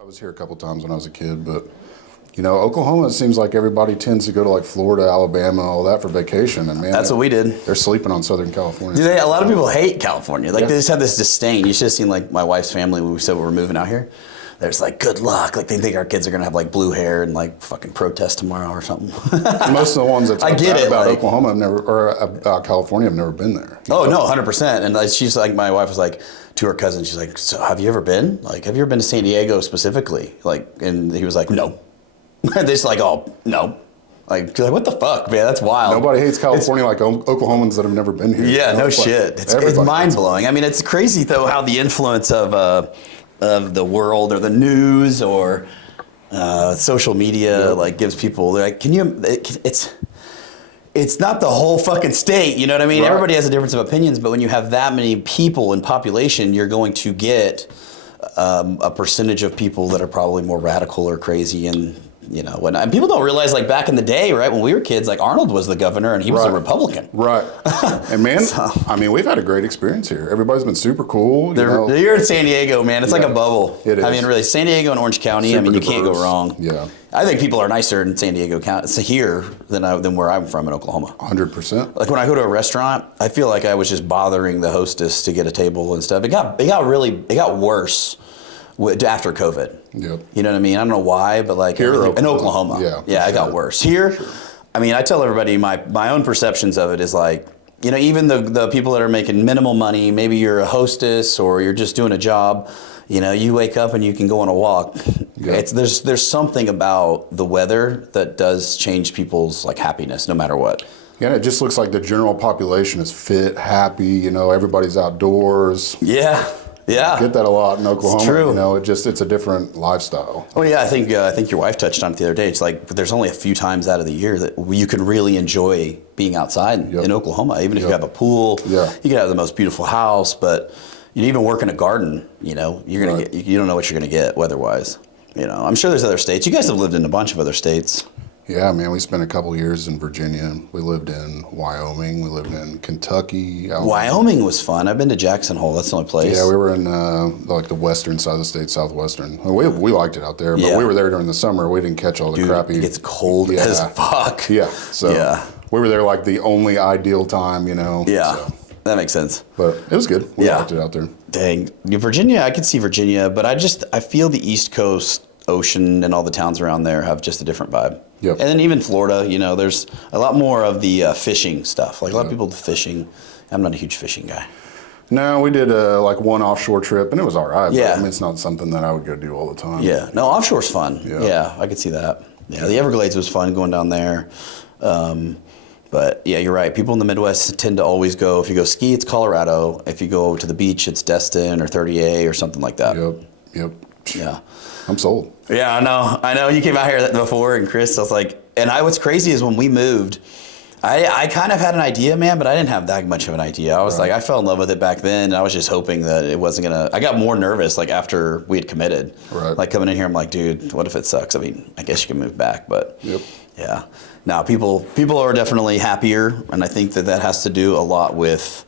I was here a couple times when I was a kid, but Oklahoma, it seems like everybody tends to go to like Florida, Alabama, all that for vacation, and man, that's what we did. They're sleeping on Southern California. A lot of people hate California. Like they just have this disdain. You should have seen like my wife's family when we said we were moving out here. There's like, good luck. Like they think our kids are gonna have like blue hair and like fucking protest tomorrow or something. And most of the ones that talk about like, Oklahoma have never, or about California, have never been there. Oh no, 100%. And she's like, my wife was like to her cousin, she's like, so have you ever been? Like, have you ever been to San Diego specifically? Like, and he was like, no. They're just like, oh no. Like, what the fuck, man? That's wild. Nobody hates California like Oklahomans that have never been here. Yeah, no shit. It's mind blowing. I mean, it's crazy though how the influence of the world or the news or social media like gives people like, it's not the whole fucking state, you know what I mean? Right. Everybody has a difference of opinions, but when you have that many people in population, you're going to get a percentage of people that are probably more radical or crazy and and people don't realize like back in the day, right, when we were kids, like Arnold was the governor and he was a Republican. Right. And man, I mean, we've had a great experience here. Everybody's been super cool. You're in San Diego, man. It's like a bubble. It is. I mean, really, San Diego and Orange County, Super you can't go wrong. Yeah. I think people are nicer in San Diego County here than where I'm from in Oklahoma. 100%. Like when I go to a restaurant, I feel like I was just bothering the hostess to get a table and stuff. It got worse after COVID. Yep. You know what I mean? I don't know why, but like here in Oklahoma. Yeah, it got worse. Here, I mean, I tell everybody my own perceptions of it is like, even the people that are making minimal money, maybe you're a hostess or you're just doing a job, you wake up and you can go on a walk. Yep. There's something about the weather that does change people's like happiness no matter what. Yeah, it just looks like the general population is fit, happy, everybody's outdoors. Yeah. Yeah, get that a lot in Oklahoma. It's true. It's a different lifestyle. Oh yeah, I think your wife touched on it the other day. It's like there's only a few times out of the year that you can really enjoy being outside in Oklahoma. Even if you have a pool, you can have the most beautiful house, but even work in a garden, you're gonna get, you don't know what you're gonna get weather-wise. I'm sure there's other states. You guys have lived in a bunch of other states. Yeah, man, we spent a couple years in Virginia. We lived in Wyoming. We lived in Kentucky. Alabama. Wyoming was fun. I've been to Jackson Hole. That's the only place. Yeah, we were in like the western side of the state, southwestern. We liked it out there, but we were there during the summer. We didn't catch all the crappy. It gets cold as fuck. Yeah, so we were there like the only ideal time, Yeah, so. That makes sense. But it was good. We liked it out there. Dang, Virginia, I could see Virginia, but I feel the East Coast ocean and all the towns around there have just a different vibe. Yep. And then even Florida, there's a lot more of the fishing stuff. Like a lot of people do fishing. I'm not a huge fishing guy. No, we did like one offshore trip, and it was all right. Yeah. But, I mean, it's not something that I would go do all the time. Yeah. No, offshore's fun. Yeah, I could see that. Yeah, the Everglades was fun going down there. But yeah, you're right. People in the Midwest tend to always go, if you go ski, it's Colorado. If you go to the beach, it's Destin or 30A or something like that. Yep. Yeah. I'm sold. Yeah, I know. You came out here before, and Chris, I was like, what's crazy is when we moved, I kind of had an idea, man, but I didn't have that much of an idea. I was like, I fell in love with it back then, and I was just hoping that it wasn't I got more nervous, like, after we had committed. Right. Like, coming in here, I'm like, dude, what if it sucks? I mean, I guess you can move back, but yeah. Now, people are definitely happier, and I think that has to do a lot with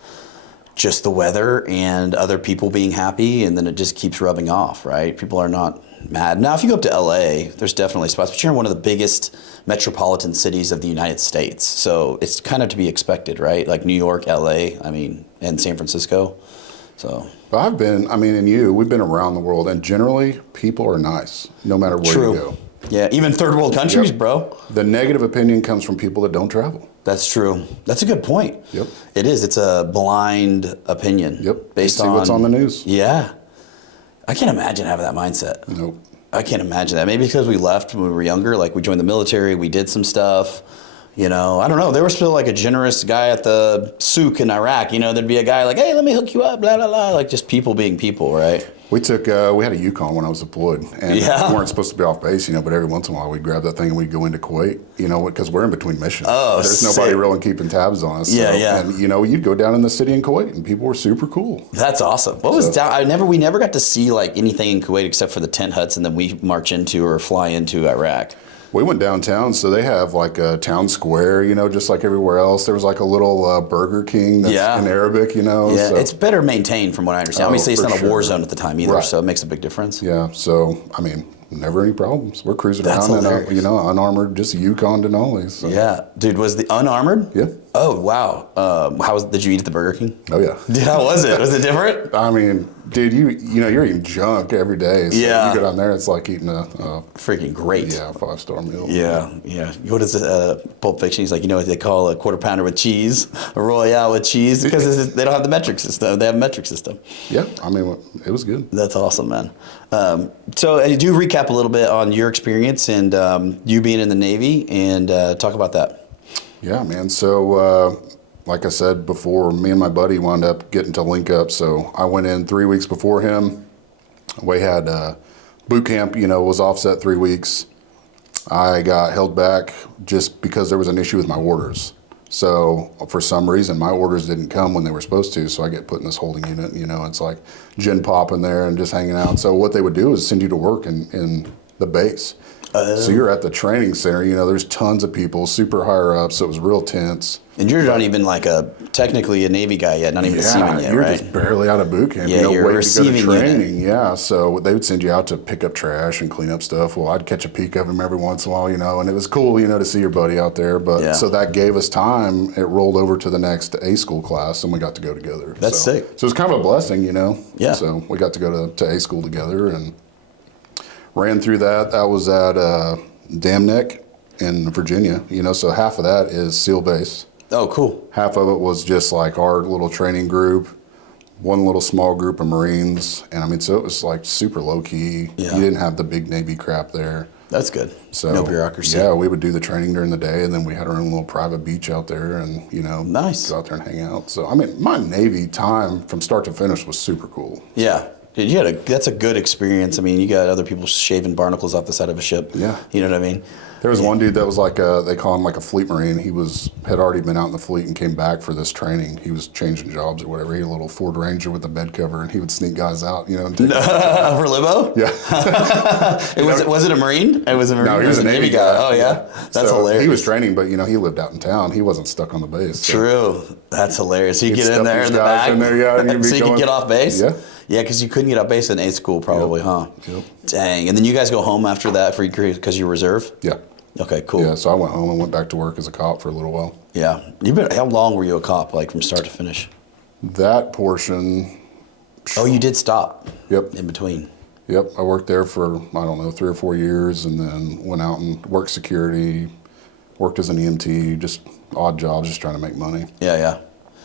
just the weather and other people being happy, and then it just keeps rubbing off, right? People are not mad. Now, if you go up to LA, there's definitely spots, but you're in one of the biggest metropolitan cities of the United States. So it's kind of to be expected, right? Like New York, LA, and San Francisco. So. But we've been around the world, and generally, people are nice, no matter where you go. Yeah, even third world countries, bro. The negative opinion comes from people that don't travel. That's true. That's a good point. Yep. It is. It's a blind opinion. Yep. Based on what's on the news. Yeah. I can't imagine having that mindset. Nope. I can't imagine that. Maybe because we left when we were younger, like we joined the military, we did some stuff. I don't know. There was still like a generous guy at the souk in Iraq. There'd be a guy like, hey, let me hook you up, blah, blah, blah. Like just people being people, right? We had a Yukon when I was deployed, and we weren't supposed to be off base, but every once in a while we'd grab that thing and we'd go into Kuwait, because we're in between missions. Oh, there's nobody really keeping tabs on us. Yeah. And you'd go down in the city in Kuwait, and people were super cool. That's awesome. What was down? We never got to see like anything in Kuwait except for the tent huts, and then we march into or fly into Iraq. We went downtown, so they have like a town square, just like everywhere else. There was like a little Burger King that's in Arabic, Yeah, so. it's better maintained from what I understand. Obviously, it's not a war zone at the time either, Right. so it makes a big difference. Yeah, so, never any problems. We're cruising That's around hilarious. in, unarmored, just Yukon Denali. So. Yeah. Dude, was the unarmored? Yeah. Oh, wow. Did you eat at the Burger King? Oh, yeah. Dude, how was it? Was it different? Dude, you're eating junk every day. So Yeah. you go down there, it's like eating a Freaking great. 5-star meal. Yeah. What is it? Pulp Fiction. He's like, you know what they call a quarter pounder with cheese? A Royale with cheese? Because they don't have the metric system. They have a metric system. Yeah, it was good. That's awesome, man. So do recap a little bit on your experience and you being in the Navy and talk about that. Yeah, man. So, like I said before, me and my buddy wound up getting to link up. So I went in 3 weeks before him. We had boot camp, was offset 3 weeks. I got held back just because there was an issue with my orders. So for some reason, my orders didn't come when they were supposed to. So I get put in this holding unit, it's like gin pop in there and just hanging out. So what they would do is send you to work in the base. So you're at the training center, there's tons of people, super higher up, so it was real tense. And you're not even like technically a Navy guy yet, not even a seaman yet, you're right? just barely out of boot camp. Yeah, you're waiting receiving to go to training. unit. Yeah, so they would send you out to pick up trash and clean up stuff. Well, I'd catch a peek of them every once in a while, and it was cool, to see your buddy out there. But so that gave us time. It rolled over to the next A school class, and we got to go together. That's sick. So it was kind of a blessing, Yeah. So we got to go to A school together and ran through that. That was at Dam Neck in Virginia, so half of that is SEAL base. Oh, cool. Half of it was just like our little training group, one little small group of Marines. And so it was like super low key. Yeah. You didn't have the big Navy crap there. That's good. So no bureaucracy. Yeah, we would do the training during the day, and then we had our own little private beach out there and, Nice. go out there and hang out. So, my Navy time from start to finish was super cool. Yeah. Dude, that's a good experience. You got other people shaving barnacles off the side of a ship. Yeah. You know what I mean? There was one dude that was like they call him like a fleet Marine. He had already been out in the fleet and came back for this training. He was changing jobs or whatever. He had a little Ford Ranger with a bed cover, and he would sneak guys out, and take For Libo? Yeah. Was it a Marine? It was a Marine. No, he was a Navy guy. Oh, yeah? That's hilarious. He was training, but, he lived out in town. He wasn't stuck on the base. So. True. That's hilarious. You He'd get in stuff there these in the guys back. in there, yeah, and you'd be so you going- could get off base? Yeah. Yeah, because you couldn't get off base in A school probably, huh? Yep. Dang. And then you guys go home after that because you reserve? Yeah. Okay, cool. Yeah, so I went home and went back to work as a cop for a little while. Yeah. How long were you a cop, like from start to finish? That portion. Oh, you did stop. Yep. In between. Yep. I worked there for, 3 or 4 years, and then went out and worked security, worked as an EMT, just odd jobs, just trying to make money. Yeah.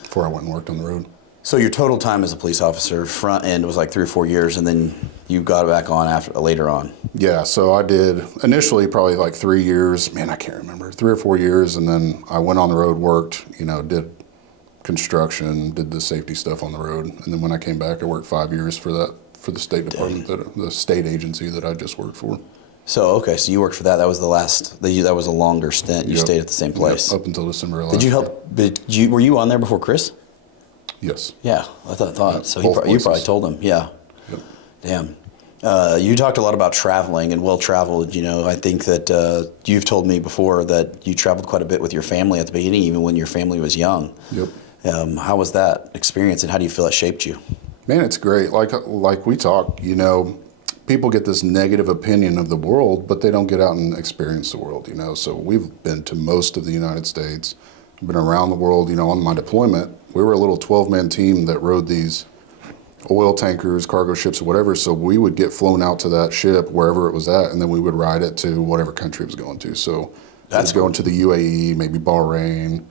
Before I went and worked on the road. So your total time as a police officer, front end was like 3 or 4 years, and then you got back on later on. Yeah, so I did initially probably like 3 years. Man, I can't remember. 3 or 4 years, and then I went on the road, worked, did construction, did the safety stuff on the road, and then when I came back, I worked 5 years for the State Department, the state agency that I just worked for. So okay, so you worked for that. That was that was a longer stint. You stayed at the same place. Yep, up until December 11th. Did you help? Were you on there before Chris? Yes. Yeah, I thought. So Both you probably places. told him. Yeah. Yep. Damn. You talked a lot about traveling and well-traveled. I think that you've told me before that you traveled quite a bit with your family at the beginning, even when your family was young. Yep. How was that experience, and how do you feel it shaped you? Man, it's great. Like we talk, people get this negative opinion of the world, but they don't get out and experience the world, So we've been to most of the United States, been around the world, on my deployment. We were a little 12-man team that rode these oil tankers, cargo ships, or whatever. So we would get flown out to that ship wherever it was at, and then we would ride it to whatever country it was going to. So that's going to the UAE, maybe Bahrain.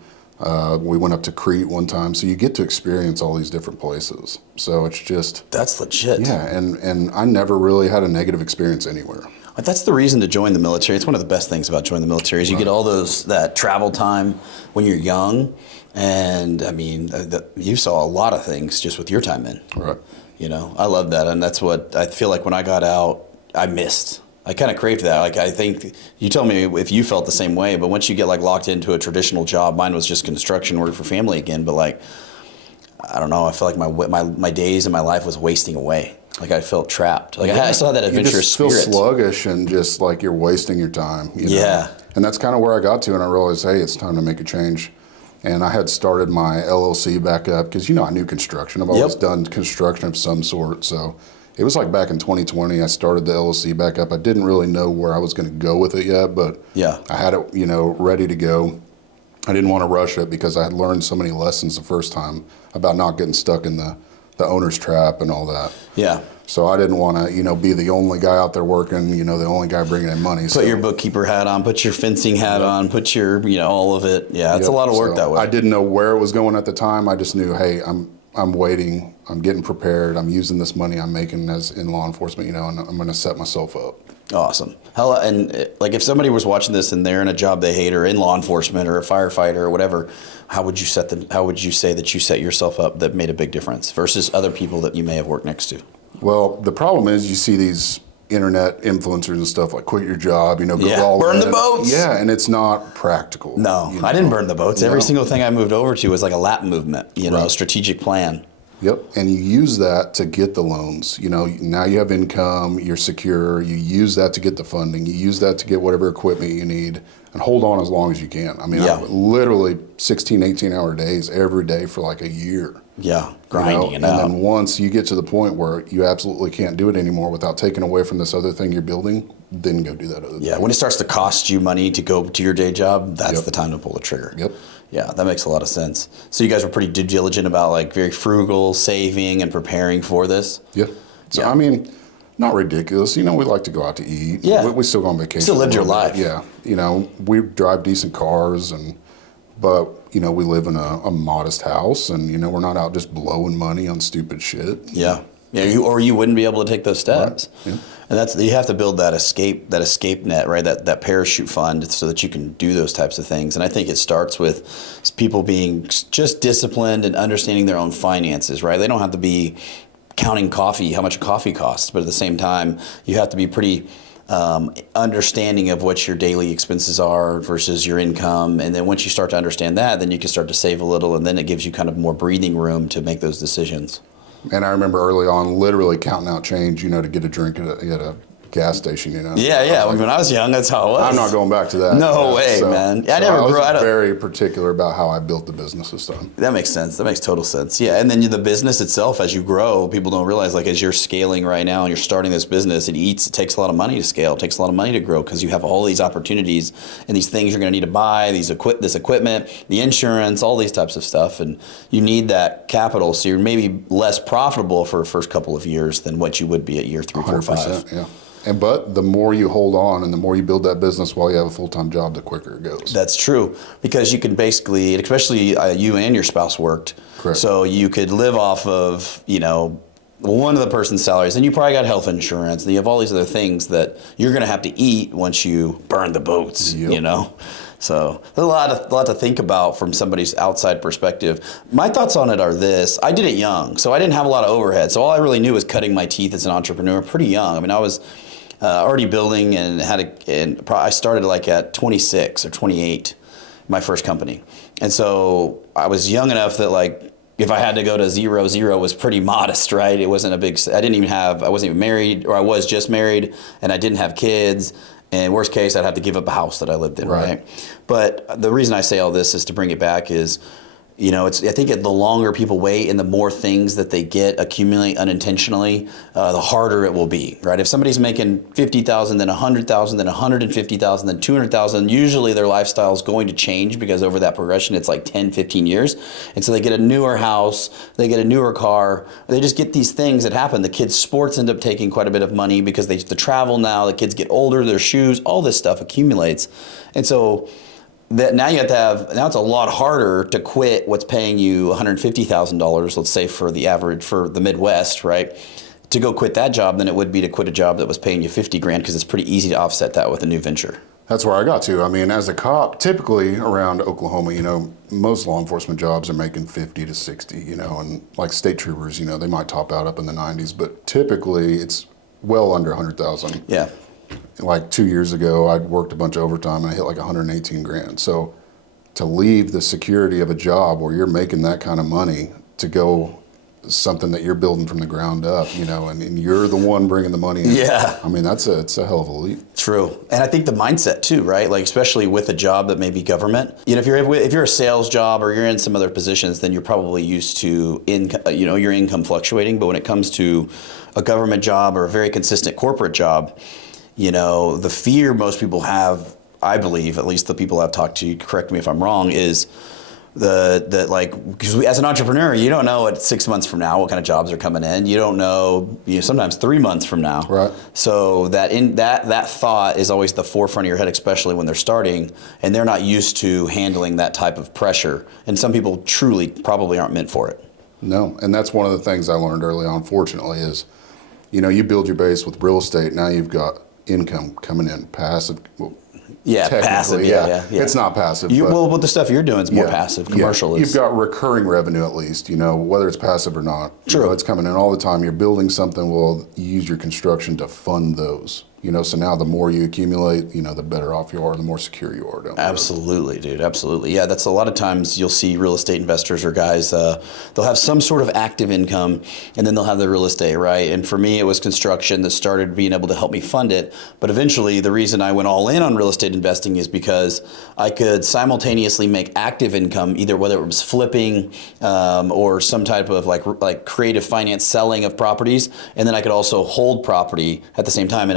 We went up to Crete one time. So you get to experience all these different places. So it's just... That's legit. Yeah, and I never really had a negative experience anywhere. That's the reason to join the military. It's one of the best things about joining the military is you get all that travel time when you're young. And you saw a lot of things just with your time in. Right. I love that. And that's what I feel like when I got out, I missed. I kind of craved that. I think you told me if you felt the same way, but once you get locked into a traditional job, mine was just construction work for family again. But I don't know. I feel like my days and my life was wasting away. Like I felt trapped. Like I still had that You adventurous just feel spirit. sluggish and just like you're wasting your time. You know? Yeah. And that's kind of where I got to, and I realized, hey, it's time to make a change. And I had started my LLC back up because, I knew construction. I've always done construction of some sort. So it was like back in 2020, I started the LLC back up. I didn't really know where I was going to go with it yet, but I had it, ready to go. I didn't want to rush it because I had learned so many lessons the first time about not getting stuck in the owner's trap and all that. Yeah. So I didn't want to, be the only guy out there working, the only guy bringing in money. Put your bookkeeper hat on, put your fencing hat on, put your, all of it. Yeah, it's a lot of work that way. I didn't know where it was going at the time. I just knew, hey, I'm waiting, I'm getting prepared, I'm using this money I'm making as in law enforcement, and I'm going to set myself up. Awesome. And like if somebody was watching this and they're in a job they hate or in law enforcement or a firefighter or whatever, how would you say that you set yourself up that made a big difference versus other people that you may have worked next to? Well, the problem is you see these internet influencers and stuff like quit your job, go all burn in. the boats. Yeah, and it's not practical. No, I didn't burn the boats. Every single thing I moved over to was like a lap movement, a strategic plan. Yep, and you use that to get the loans. Now you have income, you're secure. You use that to get the funding. You use that to get whatever equipment you need and hold on as long as you can. I mean, I literally 16, 18-hour days every day for like a year. Yeah, grinding it out. And then once you get to the point where you absolutely can't do it anymore without taking away from this other thing you're building, then go do that other thing. Yeah, when it starts to cost you money to go to your day job, that's the time to pull the trigger. Yep. Yeah, that makes a lot of sense. So you guys were pretty diligent about like very frugal, saving and preparing for this? Yeah. So, I mean, not ridiculous. We like to go out to eat. Yeah. We still go on vacation. Still lived your life. Yeah. We drive decent cars but we live in a modest house and, we're not out just blowing money on stupid shit. Yeah. Yeah, you wouldn't be able to take those steps. Right. Yeah. And you have to build that escape net, right? That parachute fund so that you can do those types of things. And I think it starts with people being just disciplined and understanding their own finances, right? They don't have to be counting coffee, how much coffee costs, but at the same time, you have to be pretty understanding of what your daily expenses are versus your income. And then once you start to understand that, then you can start to save a little, and then it gives you kind of more breathing room to make those decisions. And I remember early on literally counting out change, to get a drink at a gas station, Yeah. When I was young, that's how it was. I'm not going back to that. No way, man. I was very particular about how I built the business this time. That makes sense. That makes total sense. Yeah, and then the business itself, as you grow, people don't realize, like as you're scaling right now and you're starting this business, it takes a lot of money to scale. It takes a lot of money to grow because you have all these opportunities and these things you're going to need to buy, this equipment, the insurance, all these types of stuff, and you need that capital. So you're maybe less profitable for the first couple of years than what you would be at year 3, 4, 5. Yeah. But the more you hold on and the more you build that business while you have a full-time job, the quicker it goes. That's true, because you can basically, especially you and your spouse worked, correct. So you could live off of, one of the person's salaries, and you probably got health insurance, and you have all these other things that you're going to have to eat once you burn the boats, So there's a lot to think about from somebody's outside perspective. My thoughts on it are this. I did it young, so I didn't have a lot of overhead. So all I really knew was cutting my teeth as an entrepreneur pretty young. I mean, I was already building and I started like at 26 or 28, my first company. And so I was young enough that like, if I had to go to 0 was pretty modest, right? It wasn't I wasn't even married, or I was just married and I didn't have kids. And worst case, I'd have to give up a house that I lived in, right? But the reason I say all this is to bring it back is, I think the longer people wait and the more things that they accumulate unintentionally, the harder it will be, right? If somebody's making $50,000, then $100,000, then $150,000, then $200,000, usually their lifestyle is going to change because over that progression, it's like 10, 15 years. And so they get a newer house, they get a newer car, they just get these things that happen. The kids' sports end up taking quite a bit of money because they have to travel now, the kids get older, their shoes, all this stuff accumulates. And so now it's a lot harder to quit what's paying you $150,000, let's say for the Midwest, right? To go quit that job than it would be to quit a job that was paying you $50,000 because it's pretty easy to offset that with a new venture. That's where I got to. I mean, as a cop, typically around Oklahoma, most law enforcement jobs are making 50 to 60, and like state troopers, they might top out up in the 90s, but typically it's well under 100,000. Yeah. Like 2 years ago, I'd worked a bunch of overtime and I hit like 118 grand. So to leave the security of a job where you're making that kind of money to go something that you're building from the ground up, and you're the one bringing the money in. Yeah. I mean, it's a hell of a leap. True. And I think the mindset too, right? Like, especially with a job that may be government, if you're a sales job or you're in some other positions, then you're probably used to your income fluctuating. But when it comes to a government job or a very consistent corporate job, the fear most people have, I believe, at least the people I've talked to, correct me if I'm wrong, is because as an entrepreneur, you don't know what 6 months from now what kind of jobs are coming in. You don't know, sometimes 3 months from now. Right. So that thought is always the forefront of your head, especially when they're starting and they're not used to handling that type of pressure. And some people truly probably aren't meant for it. No, and that's one of the things I learned early on, fortunately, is, you build your base with real estate. Now you've got income coming in, passive. Well, yeah, passive. Yeah. It's not passive. But the stuff you're doing is more passive. Commercial is. You've got recurring revenue at least, whether it's passive or not. True. It's coming in all the time. You're building something. Well, you use your construction to fund those. So now the more you accumulate, the better off you are, the more secure you are. Absolutely, dude. Absolutely. Yeah, that's a lot of times you'll see real estate investors or guys, they'll have some sort of active income and then they'll have the real estate, right? And for me, it was construction that started being able to help me fund it. But eventually, the reason I went all in on real estate investing is because I could simultaneously make active income, either whether it was flipping or some type of like creative finance selling of properties. And then I could also hold property at the same time.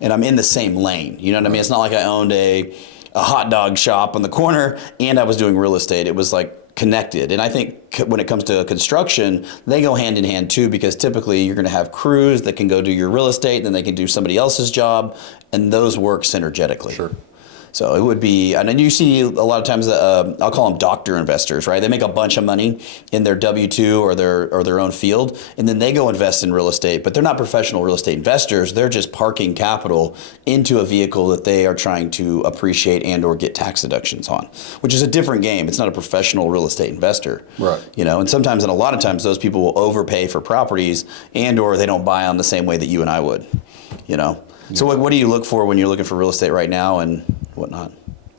And I'm in the same lane. You know what I mean? It's not like I owned a hot dog shop on the corner and I was doing real estate. It was like connected. And I think when it comes to construction, they go hand in hand too, because typically you're going to have crews that can go do your real estate, then they can do somebody else's job, and those work synergetically. Sure. So it would be, and then you see a lot of times, I'll call them doctor investors, right? They make a bunch of money in their W-2 or their own field, and then they go invest in real estate, but they're not professional real estate investors. They're just parking capital into a vehicle that they are trying to appreciate and or get tax deductions on, which is a different game. It's not a professional real estate investor. Right. And sometimes, and a lot of times, those people will overpay for properties and or they don't buy them the same way that you and I would, So what do you look for when you're looking for real estate right now and whatnot?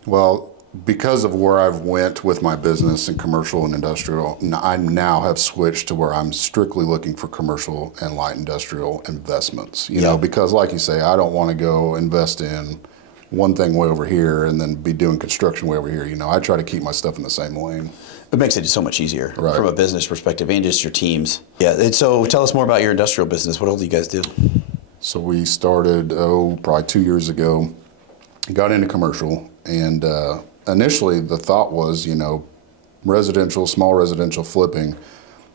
Well, because of where I've went with my business in commercial and industrial, I now have switched to where I'm strictly looking for commercial and light industrial investments. Because like you say, I don't want to go invest in one thing way over here and then be doing construction way over here. I try to keep my stuff in the same lane. It makes it so much easier from a business perspective and just your teams. Yeah. And so tell us more about your industrial business. What all do you guys do? So we started, probably 2 years ago, got into commercial, and initially the thought was, small residential flipping,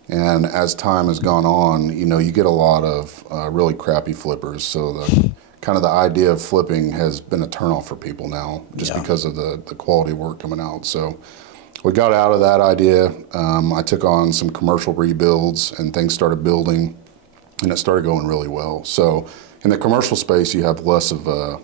and as time has gone on, you get a lot of really crappy flippers, so the idea of flipping has been a turnoff for people now, just because of the quality of work coming out. So we got out of that idea. I took on some commercial rebuilds, and things started building. And it started going really well. So in the commercial space, you have less of a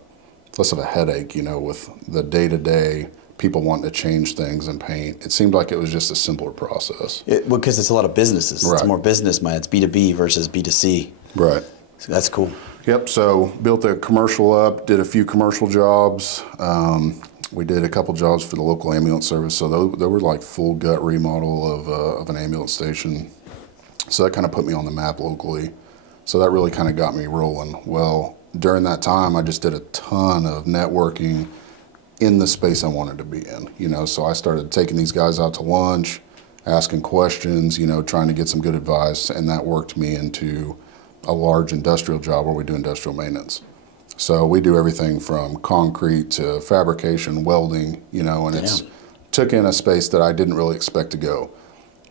headache, with the day-to-day people wanting to change things and paint. It seemed like it was just a simpler process. Because it's a lot of businesses. Right. It's more business-minded. It's B2B versus B2C. Right. So that's cool. Yep. So built a commercial up, did a few commercial jobs. We did a couple jobs for the local ambulance service. So they were like full gut remodel of an ambulance station. So that kind of put me on the map locally. So that really kind of got me rolling. Well, during that time, I just did a ton of networking in the space I wanted to be in. So I started taking these guys out to lunch, asking questions, trying to get some good advice, and that worked me into a large industrial job where we do industrial maintenance. So we do everything from concrete to fabrication, welding, and it's took in a space that I didn't really expect to go.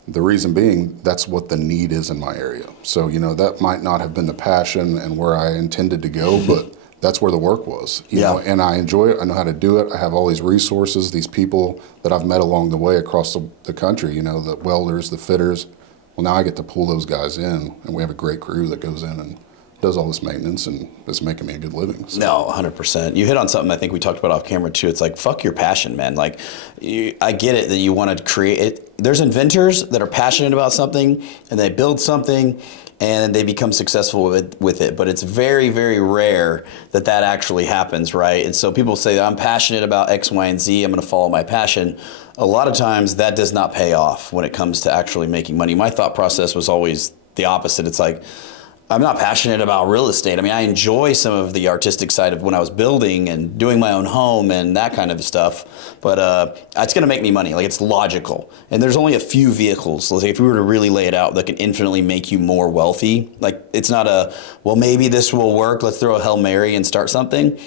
The reason being, that's what the need is in my area. So, that might not have been the passion and where I intended to go, but that's where the work was. You know, and I enjoy it. I know how to do it. I have all these resources, these people that I've met along the way across the country, the welders, the fitters. Well, now I get to pull those guys in, and we have a great crew that goes in and does all this maintenance, and it's making me a good living. So. No, 100%. You hit on something I think we talked about off camera too. It's like, fuck your passion, man. Like, I get it that you want to create it. there's inventors that are passionate about something and they build something and they become successful with it. But it's very, very rare that that actually happens, right? And so people say, I'm passionate about X, Y, and Z. I'm going to follow my passion. A lot of times that does not pay off when it comes to actually making money. My thought process was always the opposite. It's like, I'm not passionate about real estate. I mean, I enjoy some of the artistic side of when I was building and doing my own home and that kind of stuff. But it's going to make me money. Like, it's logical. And there's only a few vehicles. Like, if we were to really lay it out, that can infinitely make you more wealthy. Like, it's not well, maybe this will work. Let's throw a Hail Mary and start something.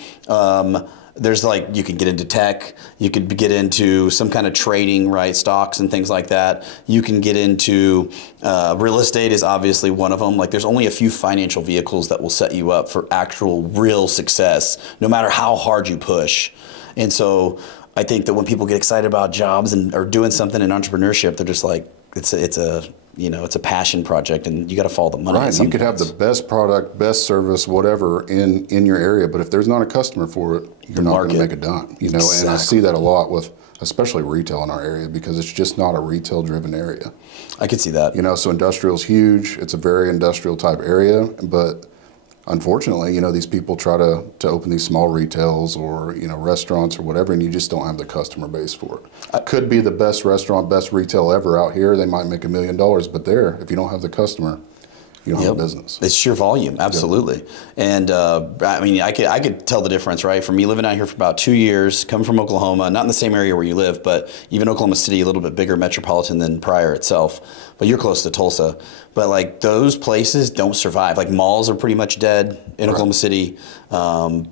There's like, you could get into tech, you could get into some kind of trading, right? Stocks and things like that. You can get into real estate is obviously one of them. Like, there's only a few financial vehicles that will set you up for actual real success, no matter how hard you push. And so I think that when people get excited about jobs and are doing something in entrepreneurship, they're just like, it's a passion project, and you got to follow the money. Right. You could have the best product, best service, whatever in your area, but if there's not a customer for it, you're not going to make a dime. You know, exactly. And I see that a lot with, especially retail in our area, because it's just not a retail-driven area. I could see that. You know, so industrial's huge. It's a very industrial type area, but unfortunately, you know, these people try to open these small retails or, you know, restaurants or whatever, and you just don't have the customer base for it. Could be the best restaurant, best retail ever out here. They might make $1 million, but if you don't have the customer, you don't have a business. It's sheer volume, absolutely. Yep. And I mean, I could tell the difference, right? For me, living out here for about 2 years, coming from Oklahoma, not in the same area where you live, but even Oklahoma City, a little bit bigger metropolitan than Pryor itself. But you're close to Tulsa. But like, those places don't survive. Like, malls are pretty much dead in Oklahoma City.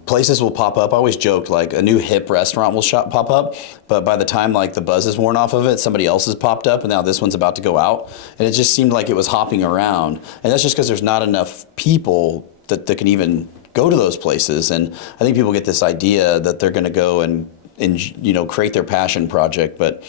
Places will pop up. I always joked, like, a new hip restaurant will pop up, but by the time like the buzz is worn off of it, somebody else has popped up, and now this one's about to go out. And it just seemed like it was hopping around. And that's just because there's not enough people that can even go to those places. And I think people get this idea that they're going to go and you know, create their passion project, but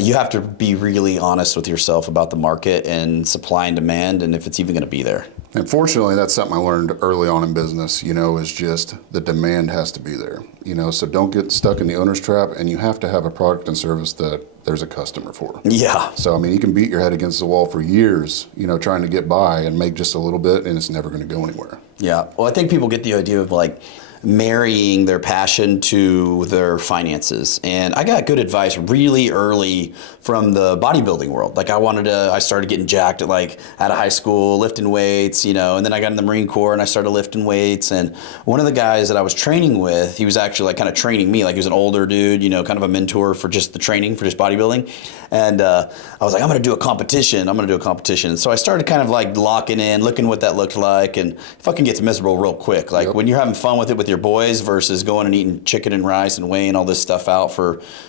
you have to be really honest with yourself about the market and supply and demand, and if it's even going to be there. And fortunately, that's something I learned early on in business, you know, is just the demand has to be there, you know, so don't get stuck in the owner's trap, and you have to have a product and service that there's a customer for. Yeah. So, I mean, you can beat your head against the wall for years, you know, trying to get by and make just a little bit, and it's never going to go anywhere. Yeah. Well, I think people get the idea of like marrying their passion to their finances. And I got good advice really early from the bodybuilding world. Like, I started getting jacked out of high school, lifting weights, you know, and then I got in the Marine Corps and I started lifting weights. And one of the guys that I was training with, he was actually like kind of training me. Like, he was an older dude, you know, kind of a mentor for just the training, for just bodybuilding. And I was like, I'm going to do a competition. And so I started kind of like locking in, looking what that looked like, and it fucking gets miserable real quick. Like, when you're having fun with it with your boys versus going and eating chicken and rice and weighing all this stuff out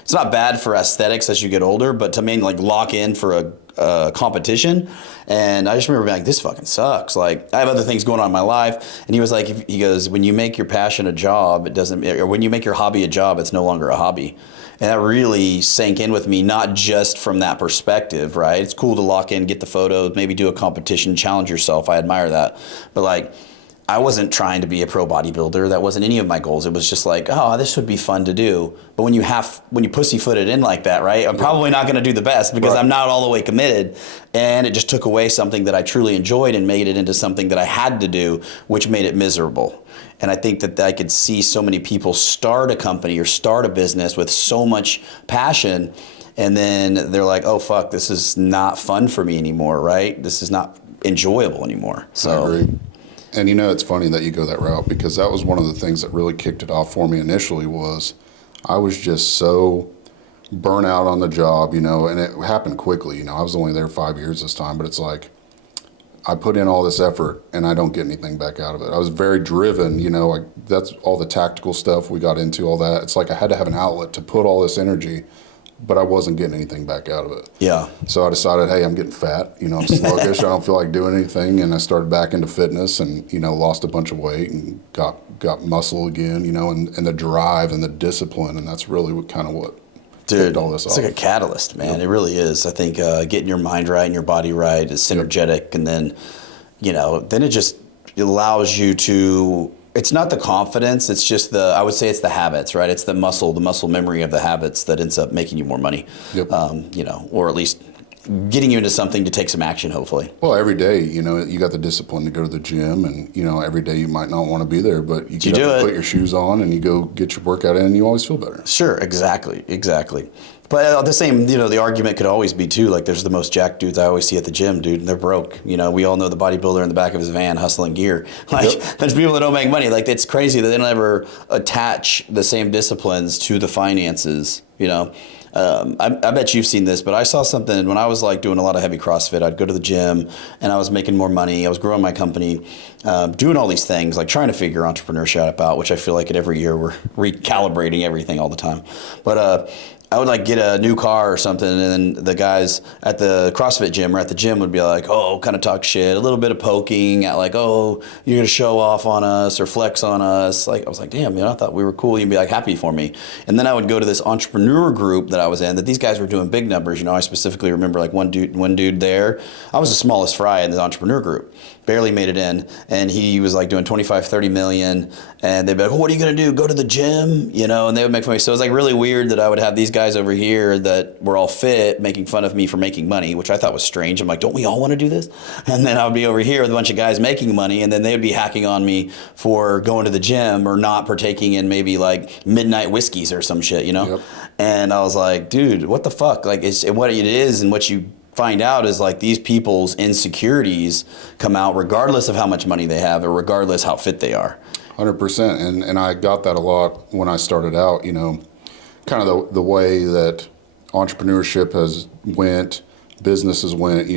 it's not bad for aesthetics as you get older, but to me, like, lock in for a competition. And I just remember being like, this fucking sucks. Like, I have other things going on in my life. And he was like, he goes, when you make your passion a job, or when you make your hobby a job, it's no longer a hobby. And that really sank in with me, not just from that perspective, right? It's cool to lock in, get the photos, maybe do a competition, challenge yourself. I admire that. But like, I wasn't trying to be a pro bodybuilder. That wasn't any of my goals. It was just like, oh, this would be fun to do. But when you pussyfoot it in like that, right? I'm probably not going to do the best because I'm not all the way committed. And it just took away something that I truly enjoyed and made it into something that I had to do, which made it miserable. And I think that I could see so many people start a company or start a business with so much passion, and then they're like, oh, fuck, this is not fun for me anymore, right? This is not enjoyable anymore. So. I agree. And you know, it's funny that you go that route, because that was one of the things that really kicked it off for me initially. Was I was just so burnt out on the job, you know, and it happened quickly. You know, I was only there 5 years this time, but it's like I put in all this effort and I don't get anything back out of it. I was very driven, you know, like that's all the tactical stuff we got into, all that. It's like I had to have an outlet to put all this energy, but I wasn't getting anything back out of it. Yeah. So I decided, hey, I'm getting fat. You know, I'm sluggish. I don't feel like doing anything. And I started back into fitness and, you know, lost a bunch of weight and got muscle again, you know, and the drive and the discipline. And that's really what kicked all this off. It's like a catalyst, man. It really is. I think getting your mind right and your body right is synergetic. And then, you know, then it allows you to it's not the confidence. It's just I would say it's the habits, right? It's the muscle memory of the habits that ends up making you more money. Yep. Or at least getting you into something to take some action, hopefully. Well, every day, you got the discipline to go to the gym, and every day you might not want to be there, but you get up and put your shoes on and you go get your workout in, and you always feel better. Sure, exactly. But the same, the argument could always be too, like there's the most jacked dudes I always see at the gym, dude, and they're broke. We all know the bodybuilder in the back of his van hustling gear. Like, there's people that don't make money. Like, it's crazy that they don't ever attach the same disciplines to the finances, I bet you've seen this, but I saw something when I was like doing a lot of heavy CrossFit. I'd go to the gym and I was making more money. I was growing my company, doing all these things, like trying to figure entrepreneurship out, which I feel like every year we're recalibrating everything all the time. But I would like get a new car or something, and then the guys at the CrossFit gym or at the gym would be like, oh, kind of talk shit, a little bit of poking at like, oh, you're gonna show off on us or flex on us. Like, I was like, damn, I thought we were cool. You'd be like happy for me. And then I would go to this entrepreneur group that I was in, that these guys were doing big numbers. I specifically remember like one dude there. I was the smallest fry in the entrepreneur group. Barely made it in, and he was like doing 25, 30 million, and they'd be like, oh, what are you gonna do? Go to the gym? And they would make fun of me. So it was like really weird that I would have these guys over here that were all fit making fun of me for making money, which I thought was strange. I'm like, don't we all want to do this? And then I would be over here with a bunch of guys making money, and then they would be hacking on me for going to the gym or not partaking in maybe like midnight whiskeys or some shit, Yep. And I was like, dude, what the fuck? Like, what it is and what you find out is like these people's insecurities come out regardless of how much money they have or regardless how fit they are. 100%. And I got that a lot when I started out, kind of the way that entrepreneurship has went, businesses went,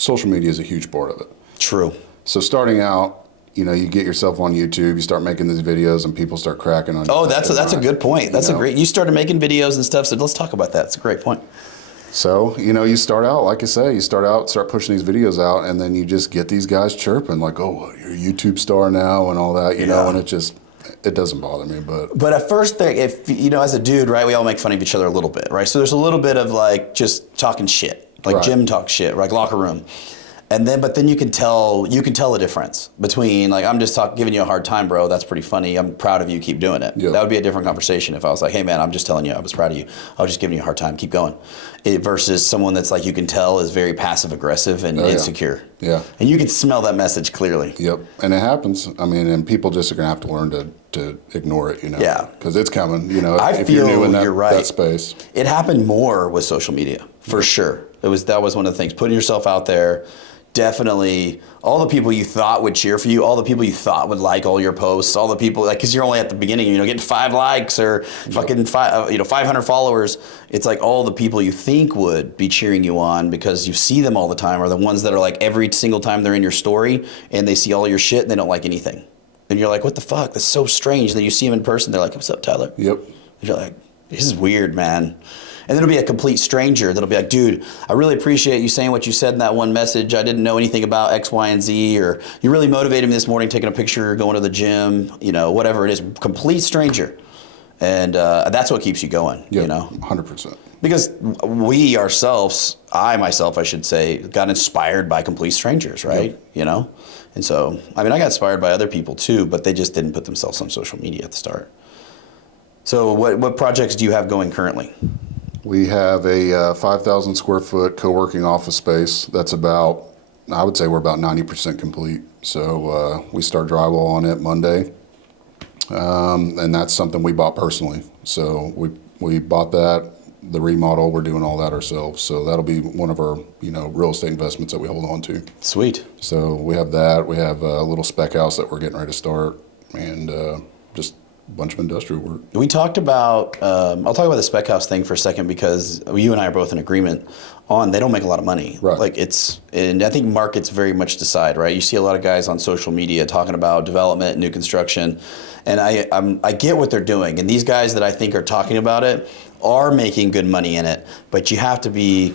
social media is a huge part of it. True. So starting out, you get yourself on YouTube, you start making these videos, and people start cracking on you. Oh, that's a good point. That's you started making videos and stuff, so let's talk about that. It's a great point. So, you start out, like I say, start pushing these videos out, and then you just get these guys chirping like, oh, you're a YouTube star now and all that, and it doesn't bother me. But at first, if, as a dude, right, we all make fun of each other a little bit, right? So there's a little bit of like just talking shit, like gym talk shit, like locker room. But then you can tell the difference between like, I'm just giving you a hard time, bro. That's pretty funny. I'm proud of you. Keep doing it. Yep. That would be a different conversation if I was like, hey man, I'm just telling you, I was proud of you. I was just giving you a hard time. Keep going. Versus someone that's like, you can tell is very passive aggressive and insecure. Yeah. And you can smell that message clearly. Yep. And it happens. I mean, and people just are gonna have to learn to ignore it, Yeah. Because it's coming. If you're new in you're right. that space. It happened more with social media for sure. That was one of the things. Putting yourself out there. Definitely, all the people you thought would cheer for you, all the people you thought would like all your posts, all the people, like, because you're only at the beginning, getting 5 likes or fucking 500 followers. It's like all the people you think would be cheering you on because you see them all the time are the ones that are like every single time they're in your story and they see all your shit and they don't like anything. And you're like, what the fuck? That's so strange. And then you see them in person, they're like, what's up, Tyler? Yep. And you're like, this is weird, man. And then it'll be a complete stranger that'll be like, dude, I really appreciate you saying what you said in that one message. I didn't know anything about X, Y, and Z, or you really motivated me this morning taking a picture, going to the gym, whatever it is. Complete stranger. And that's what keeps you going, Yep, 100%. Because we ourselves, I should say, got inspired by complete strangers, right? Yep. And so, I got inspired by other people too, but they just didn't put themselves on social media at the start. So what projects do you have going currently? We have a 5,000 square foot co-working office space that's I would say we're about 90% complete. So we start drywall on it Monday. And that's something we bought personally. So we bought that, the remodel, we're doing all that ourselves. So that'll be one of our, real estate investments that we hold on to. Sweet. So we have that. We have a little spec house that we're getting ready to start, and just a bunch of industrial work. We talked about, I'll talk about the spec house thing for a second because you and I are both in agreement on they don't make a lot of money. Right. And I think markets very much decide, right? You see a lot of guys on social media talking about development, new construction, and I get what they're doing. And these guys that I think are talking about it are making good money in it, but you have to be,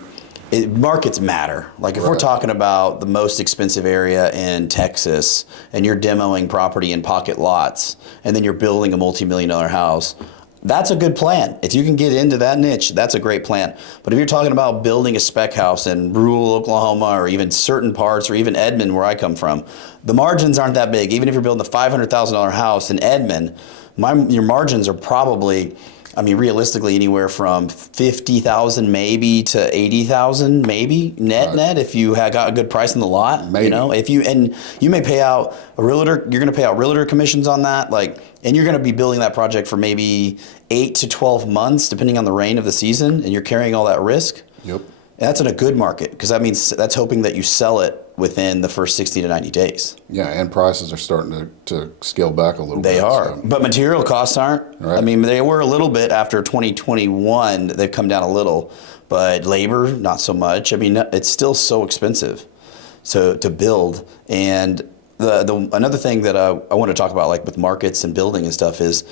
markets matter. Like if we're talking about the most expensive area in Texas and you're demoing property in pocket lots and then you're building a multi-million-dollar house, That's a good plan. If you can get into that niche, that's a great plan. But if you're talking about building a spec house in rural Oklahoma or even certain parts or even Edmond where I come from, the margins aren't that big. Even if you're building a $500,000 house in Edmond, your margins are probably, I mean, realistically anywhere from 50,000 maybe to 80,000 maybe net if you got a good price in the lot. Maybe. You know, if you, and you may pay out a realtor, you're going to pay out realtor commissions on that, like, and you're going to be building that project for maybe 8 to 12 months depending on the rain of the season, and you're carrying all that risk. Yep. And that's in a good market, because that means that's hoping that you sell it within the first 60 to 90 days. Yeah, and prices are starting to scale back a little bit. They are, So. but material costs aren't. Right. I mean, they were a little bit after 2021. They've come down a little, but labor, not so much. I mean, it's still so expensive to build. And another thing that I want to talk about, like with markets and building and stuff, is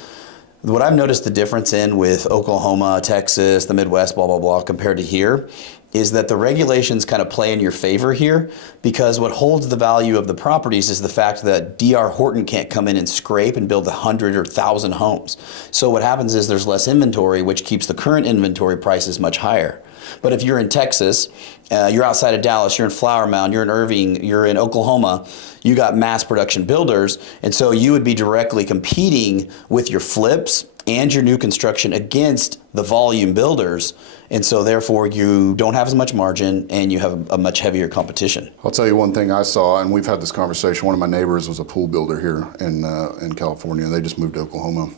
what I've noticed the difference in with Oklahoma, Texas, the Midwest, blah, blah, blah, compared to here, is that the regulations kind of play in your favor here, because what holds the value of the properties is the fact that D.R. Horton can't come in and scrape and build 100 or 1,000 homes. So what happens is there's less inventory, which keeps the current inventory prices much higher. But if you're in Texas, you're outside of Dallas, you're in Flower Mound, you're in Irving, you're in Oklahoma, you got mass production builders, and so you would be directly competing with your flips and your new construction against the volume builders. And so therefore you don't have as much margin and you have a much heavier competition. I'll tell you one thing I saw, and we've had this conversation. One of my neighbors was a pool builder here in California. They just moved to Oklahoma.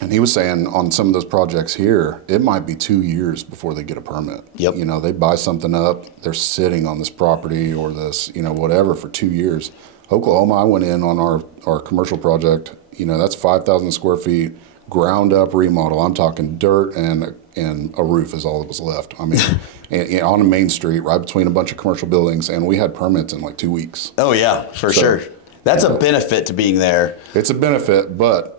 And he was saying on some of those projects here, it might be 2 years before they get a permit. Yep. You know, they buy something up, they're sitting on this property or this, you know, whatever for 2 years. Oklahoma, I went in on our commercial project, you know, that's 5,000 square feet, ground up remodel. I'm talking dirt and a roof is all that was left. I mean, and on a main street, right between a bunch of commercial buildings, and we had permits in like 2 weeks. Oh yeah, for sure. That's a benefit to being there. It's a benefit, but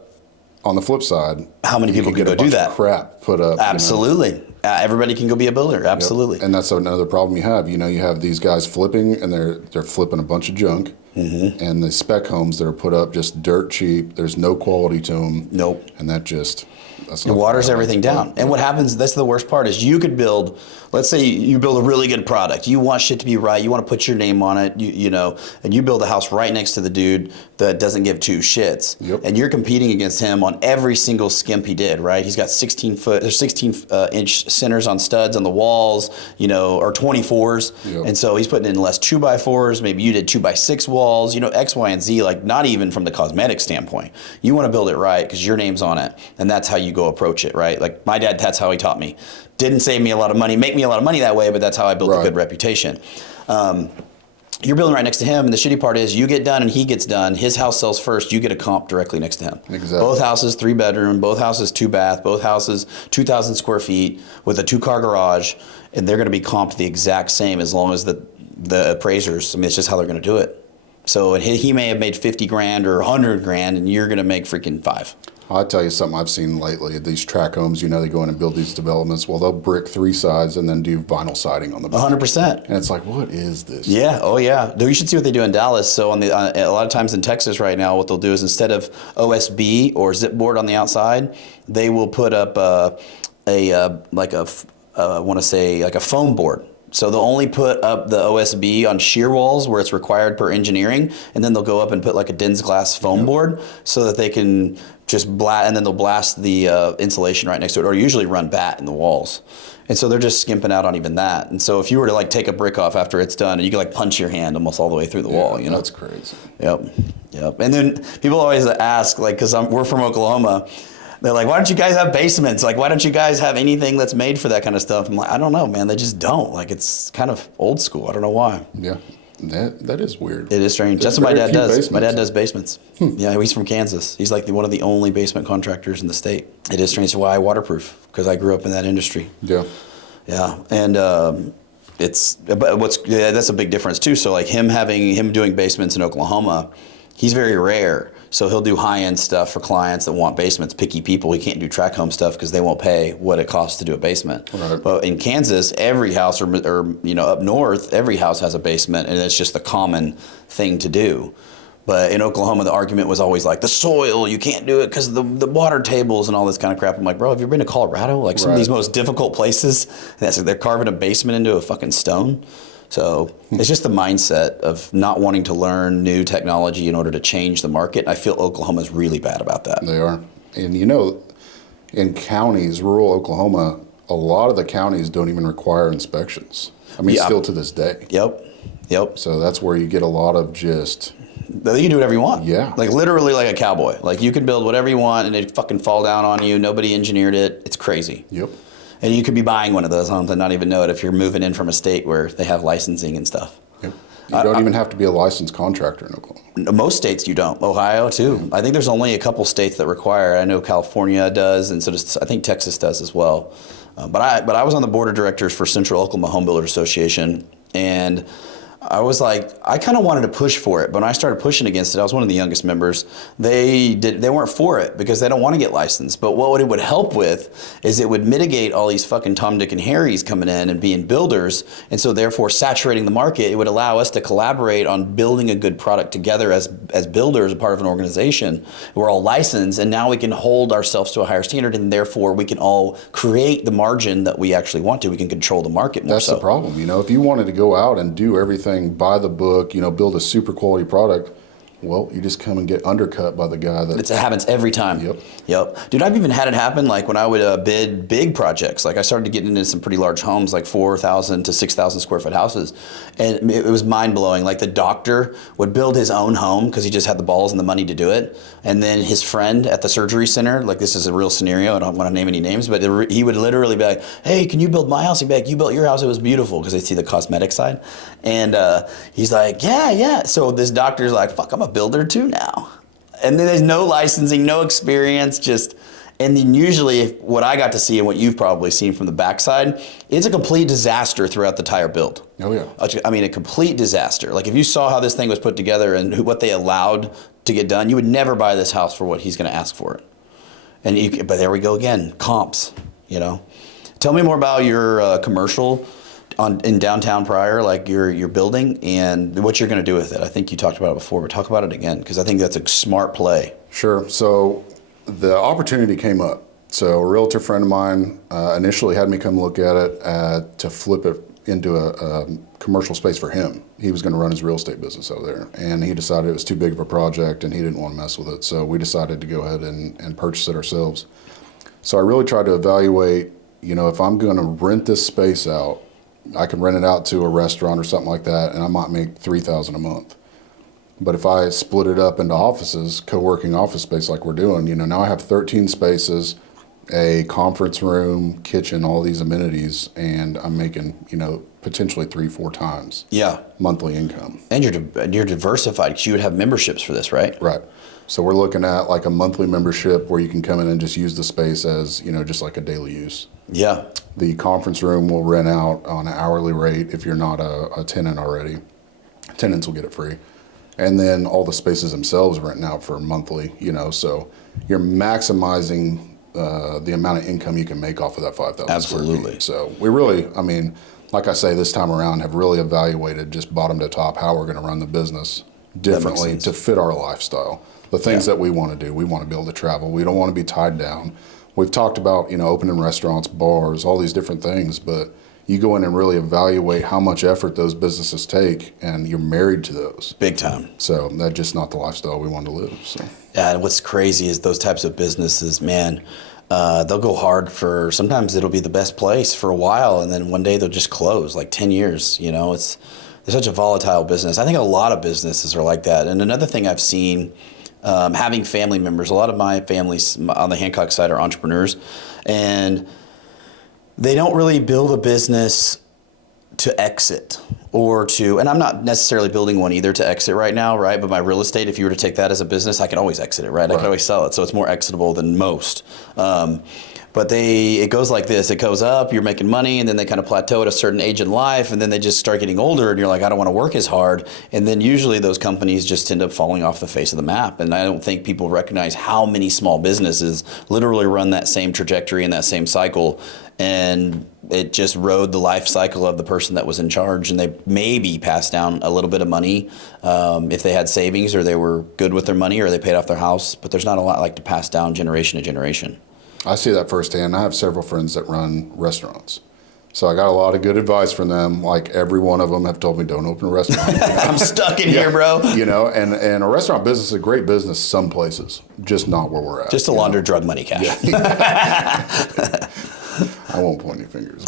on the flip side, how many people can go do that? Crap put up. Absolutely. You know? Everybody can go be a builder. Absolutely. Yep. And that's another problem you have. You know, you have these guys flipping, and they're flipping a bunch of junk. Mm-hmm. And the spec homes that are put up just dirt cheap. There's no quality to them. Nope. And that's it waters everything down. And what happens, that's the worst part, is you could build, let's say you build a really good product. You want shit to be right. You want to put your name on it, you know, and you build a house right next to the dude that doesn't give two shits. Yep. And you're competing against him on every single skimp he did, right? He's got 16 inch centers on studs on the walls, you know, or 24s. Yep. And so he's putting in less 2x4s. Maybe you did 2x6 walls, you know, X, Y, and Z, like not even from the cosmetic standpoint. You want to build it right because your name's on it. And that's how you go approach it, right? Like my dad, that's how he taught me. Didn't save me a lot of money, make me a lot of money that way, but that's how I built a good reputation. You're building right next to him, and the shitty part is you get done and he gets done. His house sells first, you get a comp directly next to him. Exactly. Both houses 3-bedroom, both houses 2-bath, both houses 2,000 square feet with a 2-car garage, and they're going to be comped the exact same as long as the appraisers. I mean, it's just how they're going to do it. So he may have made 50 grand or 100 grand, and you're going to make freaking 5. I'll tell you something I've seen lately. These tract homes, you know, they go in and build these developments. Well, they'll brick 3 sides and then do vinyl siding on the back. 100%. And it's like, what is this? Yeah. Oh, yeah. You should see what they do in Dallas. So a lot of times in Texas right now, what they'll do is instead of OSB or zip board on the outside, they will put up a foam board. So they'll only put up the OSB on shear walls where it's required per engineering, and then they'll go up and put like a dense glass foam board so that they can just blast, and then they'll blast the insulation right next to it, or usually run bat in the walls. And so they're just skimping out on even that. And so if you were to like take a brick off after it's done, and you could like punch your hand almost all the way through the wall, you know? That's crazy. Yep. And then people always ask, like, because we're from Oklahoma, they're like, why don't you guys have basements? Like, why don't you guys have anything that's made for that kind of stuff? I'm like, I don't know, man. They just don't. Like, it's kind of old school. I don't know why. Yeah, that is weird. It is strange. There's That's what my dad does. basements. My dad does basements. Yeah, he's from Kansas. He's like one of the only basement contractors in the state. It is strange. Why waterproof? Because I grew up in that industry. Yeah. Yeah, and that's a big difference too. So like him doing basements in Oklahoma, he's very rare. So he'll do high-end stuff for clients that want basements, picky people. He can't do tract home stuff because they won't pay what it costs to do a basement. Right. But in Kansas, every house, or you know, up north, every house has a basement, and it's just the common thing to do. But in Oklahoma, the argument was always like the soil, you can't do it because of the water tables and all this kind of crap. I'm like, bro, have you been to Colorado? Like some of these most difficult places, they're carving a basement into a fucking stone. So it's just the mindset of not wanting to learn new technology in order to change the market. I feel Oklahoma's really bad about that. They are. And you know, in counties, rural Oklahoma, a lot of the counties don't even require inspections. I mean, still to this day. Yep. So that's where you get a lot of just... You can do whatever you want. Yeah. Like literally like a cowboy. Like you can build whatever you want and it fucking fall down on you. Nobody engineered it. It's crazy. Yep. And you could be buying one of those homes and not even know it if you're moving in from a state where they have licensing and stuff. Yep. You don't even have to be a licensed contractor in Oklahoma. Most states you don't. Ohio too. I think there's only a couple states that require it. I know California does, and so does, I think Texas does as well. But I was on the board of directors for Central Oklahoma Home Builder Association, and I was like, I kind of wanted to push for it, but when I started pushing against it, I was one of the youngest members. They weren't for it because they don't want to get licensed. But what it would help with is it would mitigate all these fucking Tom, Dick, and Harrys coming in and being builders, and so therefore saturating the market. It would allow us to collaborate on building a good product together as builders, a part of an organization. We're all licensed, and now we can hold ourselves to a higher standard, and therefore we can all create the margin that we actually want to. We can control the market more. That's the problem. You know, if you wanted to go out and do everything by the book, you know, build a super quality product, well, you just come and get undercut by the guy that... It happens every time. Yep. Dude, I've even had it happen like when I would bid big projects. Like I started getting into some pretty large homes, like 4,000 to 6,000 square foot houses. And it was mind blowing. Like the doctor would build his own home because he just had the balls and the money to do it. And then his friend at the surgery center, like this is a real scenario, I don't want to name any names, but he would literally be like, hey, can you build my house? He'd be like, you built your house, it was beautiful, because they see the cosmetic side. And he's like, yeah. So this doctor's like, fuck, I'm a builder too now. And then there's no licensing, no experience, and then usually what I got to see and what you've probably seen from the backside, it's a complete disaster throughout the entire build. Oh yeah. I mean, a complete disaster. Like if you saw how this thing was put together and what they allowed to get done, you would never buy this house for what he's going to ask for it. But there we go again, comps, you know. Tell me more about your commercial in downtown Pryor, like your building, and what you're going to do with it. I think you talked about it before, but talk about it again, because I think that's a smart play. Sure. So the opportunity came up. So a realtor friend of mine initially had me come look at it to flip it into a commercial space for him. He was going to run his real estate business over there, and he decided it was too big of a project and he didn't want to mess with it. So we decided to go ahead and purchase it ourselves. So I really tried to evaluate, you know, if I'm going to rent this space out, I can rent it out to a restaurant or something like that, and I might make $3,000 a month. But if I split it up into offices, co-working office space like we're doing, you know, now I have 13 spaces, a conference room, kitchen, all these amenities, and I'm making, you know, potentially 3-4 times monthly income. And you're diversified because you would have memberships for this, right? Right. So we're looking at like a monthly membership where you can come in and just use the space as, you know, just like a daily use. Yeah. The conference room will rent out on an hourly rate if you're not a tenant already. Tenants will get it free. And then all the spaces themselves renting out for monthly, you know, so you're maximizing the amount of income you can make off of that 5,000 Absolutely. square feet. So we really, I mean, like I say, this time around have really evaluated just bottom to top how we're going to run the business differently to fit our lifestyle. The things that we want to do. We want to be able to travel. We don't want to be tied down. We've talked about, you know, opening restaurants, bars, all these different things, but you go in and really evaluate how much effort those businesses take, and you're married to those. Big time. So that's just not the lifestyle we want to live. So. Yeah, and what's crazy is those types of businesses, man, they'll go hard for, sometimes it'll be the best place for a while, and then one day they'll just close, like 10 years, you know. It's such a volatile business. I think a lot of businesses are like that. And another thing I've seen, having family members, a lot of my families on the Hancock side are entrepreneurs, and they don't really build a business to exit or to, and I'm not necessarily building one either to exit right now, right? But my real estate, if you were to take that as a business, I can always exit it, right? I can always sell it. So it's more exitable than most. But it goes like this. It goes up, you're making money, and then they kind of plateau at a certain age in life, and then they just start getting older, and you're like, I don't want to work as hard. And then usually those companies just end up falling off the face of the map. And I don't think people recognize how many small businesses literally run that same trajectory and that same cycle. And it just rode the life cycle of the person that was in charge, and they maybe passed down a little bit of money if they had savings or they were good with their money or they paid off their house. But there's not a lot like to pass down generation to generation. I see that firsthand. I have several friends that run restaurants. So I got a lot of good advice from them. Like every one of them have told me, don't open a restaurant. I'm stuck in here, bro. You know, and a restaurant business is a great business some places, just not where we're at. Just to launder drug money cash. Yeah. I won't point any fingers.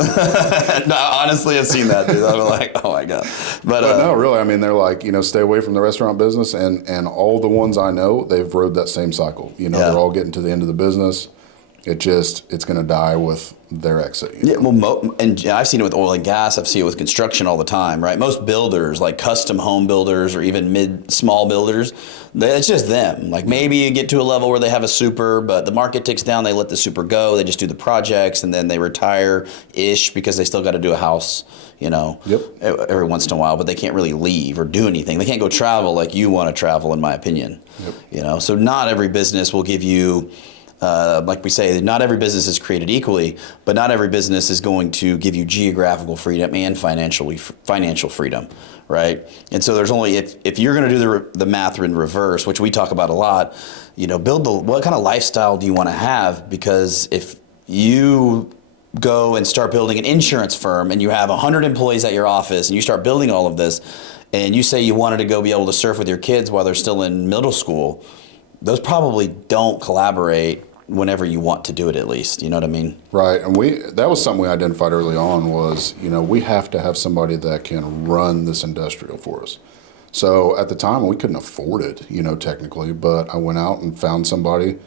No, honestly, I've seen that, dude. I'm like, oh my God. But no, really, I mean, they're like, you know, stay away from the restaurant business. And all the ones I know, they've rode that same cycle. You know, they're all getting to the end of the business. It's going to die with their exit. Yeah, well, and I've seen it with oil and gas. I've seen it with construction all the time, right? Most builders, like custom home builders or even small builders, it's just them. Like maybe you get to a level where they have a super, but the market ticks down, they let the super go, they just do the projects, and then they retire-ish because they still got to do a house, you know, every once in a while, but they can't really leave or do anything. They can't go travel like you want to travel, in my opinion. You know, so not every business will give you... like we say, not every business is created equally, but not every business is going to give you geographical freedom and financial freedom, right? And so there's only, if you're going to do the math in reverse, which we talk about a lot, you know, what kind of lifestyle do you want to have? Because if you go and start building an insurance firm and you have 100 employees at your office and you start building all of this, and you say you wanted to go be able to surf with your kids while they're still in middle school, those probably don't collaborate whenever you want to do it, at least. You know what I mean? Right. And that was something we identified early on was, you know, we have to have somebody that can run this industrial for us. So at the time, we couldn't afford it, you know, technically, but I went out and found somebody.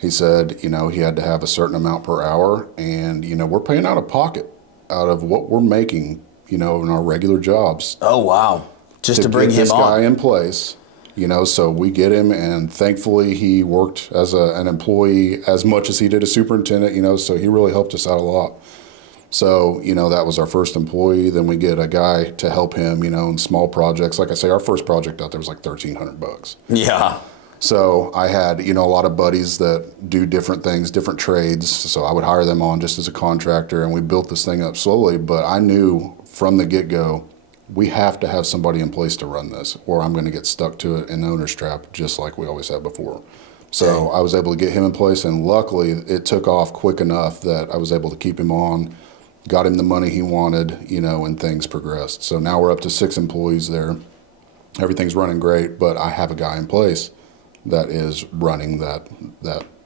He said, you know, he had to have a certain amount per hour, and, you know, we're paying out of pocket out of what we're making, you know, in our regular jobs. Oh, wow. Just to bring him on. This guy in place. You know, so we get him, and thankfully he worked as an employee as much as he did a superintendent, you know, so he really helped us out a lot. So, you know, that was our first employee. Then we get a guy to help him, you know, in small projects. Like I say, our first project out there was like $1,300. Yeah. So I had, you know, a lot of buddies that do different things, different trades. So I would hire them on just as a contractor, and we built this thing up slowly. But I knew from the get-go, we have to have somebody in place to run this, or I'm going to get stuck to it in the owner's trap, just like we always have before. So I was able to get him in place, and luckily it took off quick enough that I was able to keep him on, got him the money he wanted, you know, and things progressed. So now we're up to 6 employees there. Everything's running great, but I have a guy in place that is running that.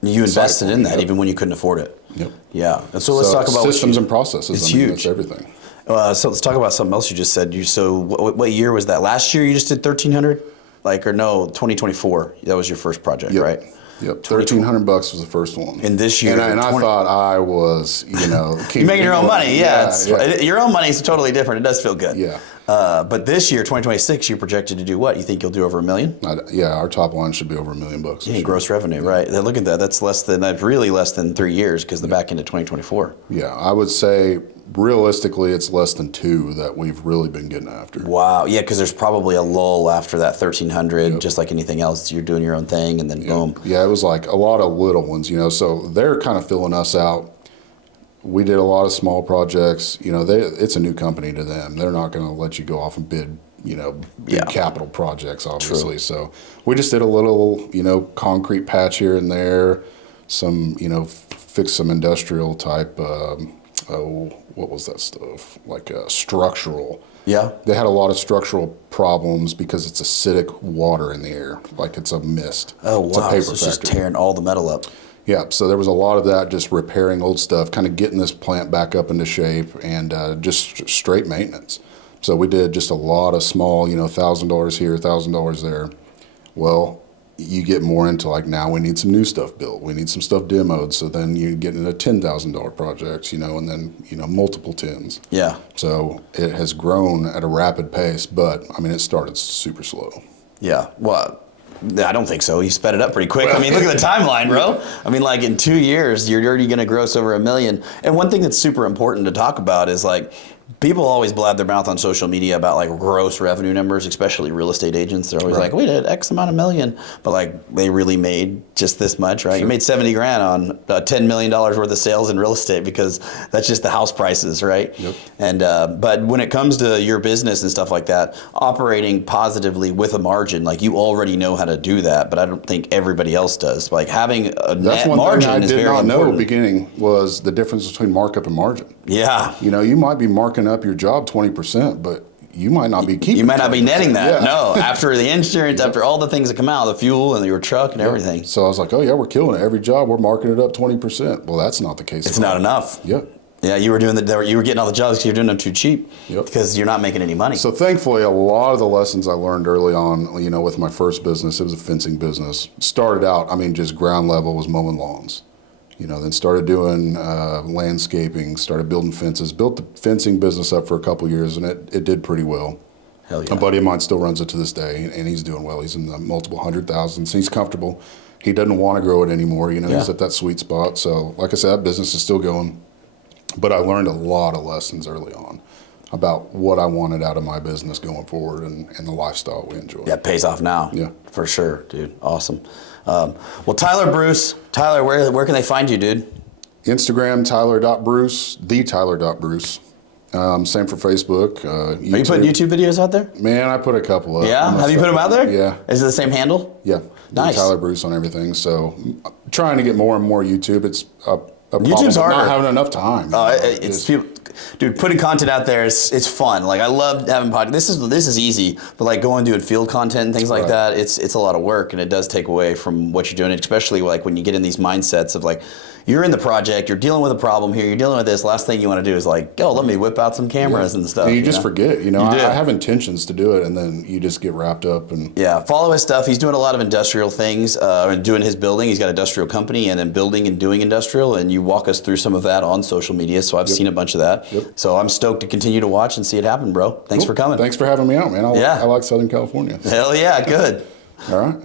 You invested in that even when you couldn't afford it. Yep. Yeah. And so let's talk about systems and processes. It's huge. That's everything. So let's talk about something else you just said. So what year was that? Last year you just did 1,300? Like, or no, 2024. That was your first project, right? Yep. $1,300 was the first one. And this year, and I thought I was, you know, you're making your own money. Yeah, your own money is totally different. It does feel good. Yeah. But this year, 2026, you're projected to do what? You think you'll do over $1 million? Yeah, our top line should be over $1 million. Yeah, gross revenue, right? Look at that. That's really less than 3 years because the back end of 2024. Yeah, I would say realistically, it's less than 2 that we've really been getting after. Wow. Yeah, because there's probably a lull after that 1,300, just like anything else. You're doing your own thing, and then boom. Yeah, it was like a lot of little ones, you know. So they're kind of filling us out. We did a lot of small projects. You know, it's a new company to them. They're not going to let you go off and bid, you know, big capital projects, obviously. True. So we just did a little, you know, concrete patch here and there, some, you know, fix some industrial type, what was that stuff? Like structural. Yeah. They had a lot of structural problems because it's acidic water in the air, like it's a mist. Oh, wow. It's a paper so it's factory. Just tearing all the metal up. Yeah, so there was a lot of that, just repairing old stuff, kind of getting this plant back up into shape, and just straight maintenance. So we did just a lot of small, you know, $1,000 here, $1,000 there. Well, you get more into like, now we need some new stuff built. We need some stuff demoed. So then you get into $10,000 projects, you know, and then, you know, multiple tens. Yeah. So it has grown at a rapid pace, but I mean, it started super slow. Yeah. Well, I don't think so. You sped it up pretty quick. I mean, look at the timeline, bro. I mean, like in 2 years, you're already going to gross over $1 million. And one thing that's super important to talk about is like, people always blab their mouth on social media about like gross revenue numbers, especially real estate agents. They're always like, we did X amount of million, but like they really made just this much, right? Sure. You made 70 grand on $10 million worth of sales in real estate because that's just the house prices, right? Yep. And but when it comes to your business and stuff like that, operating positively with a margin, like you already know how to do that, but I don't think everybody else does. Like having a net margin is very important. That's one thing I did not know at the beginning was the difference between markup and margin. Yeah. You know, you might be marking up your job 20%, but you might not be keeping. You might not be netting that. Yeah. No, after the insurance, after all the things that come out, the fuel and your truck and everything. So I was like, oh yeah, we're killing it. Every job we're marking it up 20%. Well, that's not the case. It's not enough. Yep. Yeah, you were getting all the jobs because you're doing them too cheap. Yep. Because you're not making any money. So thankfully, a lot of the lessons I learned early on, you know, with my first business, it was a fencing business. Started out, I mean, just ground level was mowing lawns. You know, then started doing landscaping, started building fences, built the fencing business up for a couple years, and it did pretty well. Hell yeah. A buddy of mine still runs it to this day, and he's doing well. He's in the multiple hundred thousands. He's comfortable. He doesn't want to grow it anymore. You know, he's at that sweet spot. So, like I said, that business is still going. But I learned a lot of lessons early on about what I wanted out of my business going forward and the lifestyle we enjoy. Yeah, it pays off now. Yeah. For sure, dude. Awesome. Well, Tyler Bruce. Tyler, where can they find you, dude? Instagram, Tyler.Bruce, Tyler.Bruce. Same for Facebook. YouTube. Are you putting YouTube videos out there? Man, I put a couple up. Yeah? Have you put them out there? Yeah. Is it the same handle? Yeah. Nice. Tyler Bruce on everything. So trying to get more and more YouTube. It's a YouTube's harder. Not having enough time. It's people, dude. Putting content out there it's fun. Like I love having podcasts. This is easy, but like going doing field content and things like that, it's a lot of work and it does take away from what you're doing. Especially like when you get in these mindsets of like you're in the project, you're dealing with a problem here, you're dealing with this. Last thing you want to do is like, oh, let me whip out some cameras and stuff. And you just forget. You know, I have intentions to do it, and then you just get wrapped up and. Yeah, follow his stuff. He's doing a lot of industrial things and doing his building. He's got an industrial company and then building and doing industrial. And you walk us through some of that on social media. So I've seen a bunch of that. Yep. So I'm stoked to continue to watch and see it happen, bro. Thanks for coming. Thanks for having me out, man. I like Southern California. Hell yeah, good. All right.